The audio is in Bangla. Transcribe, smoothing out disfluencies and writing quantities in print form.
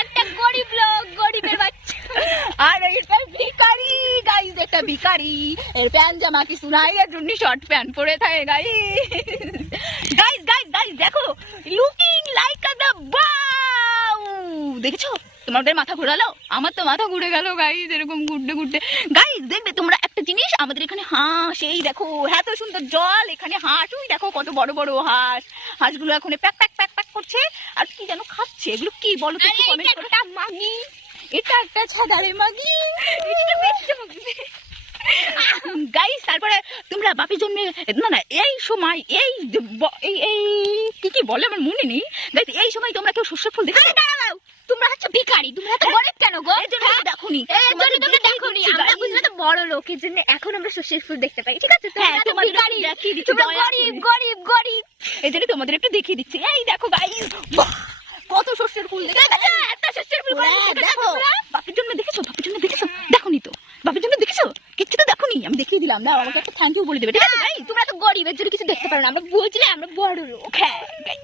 একটা গরিব লোক, গরিবের বাচ্চা। আর এটা ভিখারি গাইস, একটা ভিখারি। এর প্যান্ট জামা কিছু নাই, এর জন্য শর্ট প্যান্ট পরে থাকে গাইস। গাইস দেখো, লুকিং লাইক দ্য বাউ। দেখেছো? তোমাদের মাথা ঘোরালো? আমার তো মাথা ঘুরে গেল গাইস, এরকম ঘুরতে ঘুরতে। গাইস দেখবে তোমরা একটা জিনিস, আমাদের এখানে হাঁস, এই দেখো এত সুন্দর জল, এখানে হাঁস, ওই দেখো কত বড় বড় হাঁস। হাঁসগুলো এখন প্যাক প্যাক প্যাক প্যাক করছে, আর কি যেন খাচ্ছে। এগুলো কি বলো তো, একটু কমেন্ট করো। একটা মাগি, এটা একটা ছাদারে মাগি, এটা বেশি গাইস। তারপরে তোমরা বাপের জন্য না এই সময় এই এই কি বলে আমার মনে নেই গাইস, এই সময় তোমরা কেউ শস্য ফুল দেখো? দাঁড়াও, তোমরা হচ্ছে ভিখারি, তোমরা এত গরিব কেন গো? এর জন্য দেখোনি, এর জন্য তোমরা দেখোনি। আমরা বুঝলে তো বড় লোকের জন্য এখন আমরা শস্যের ফুল দেখতে পাই, ঠিক আছে? হ্যাঁ, তোমরা তো তোমাদের ভিখারি, দেখিয়ে দিচ্ছি, তোমরা দয়া গরিব করে। গরিব গরিব। এই জন্য তোমাদের একটু দেখিয়ে দিচ্ছি। এই দেখো গাইস, কত শস্যের ফুল দেখো। একটা শস্যের ফুল দেখো, বাপের জন্য দেখেছো? বাপের জন্য দেখেছো? দেখোনি তো? বাপের জন্য দেখেছো? কিচ্ছু তো দেখোনি। আমি দেখিয়ে দিলাম না, আমাকে একটা থ্যাংক ইউ বলে দেবে, ঠিক আছে? তোমরা তো গরিবের জন্য কিছু দেখতে পারো না, আমরা বুঝলে আমরা বড় লোক। হ্যাঁ গাইস।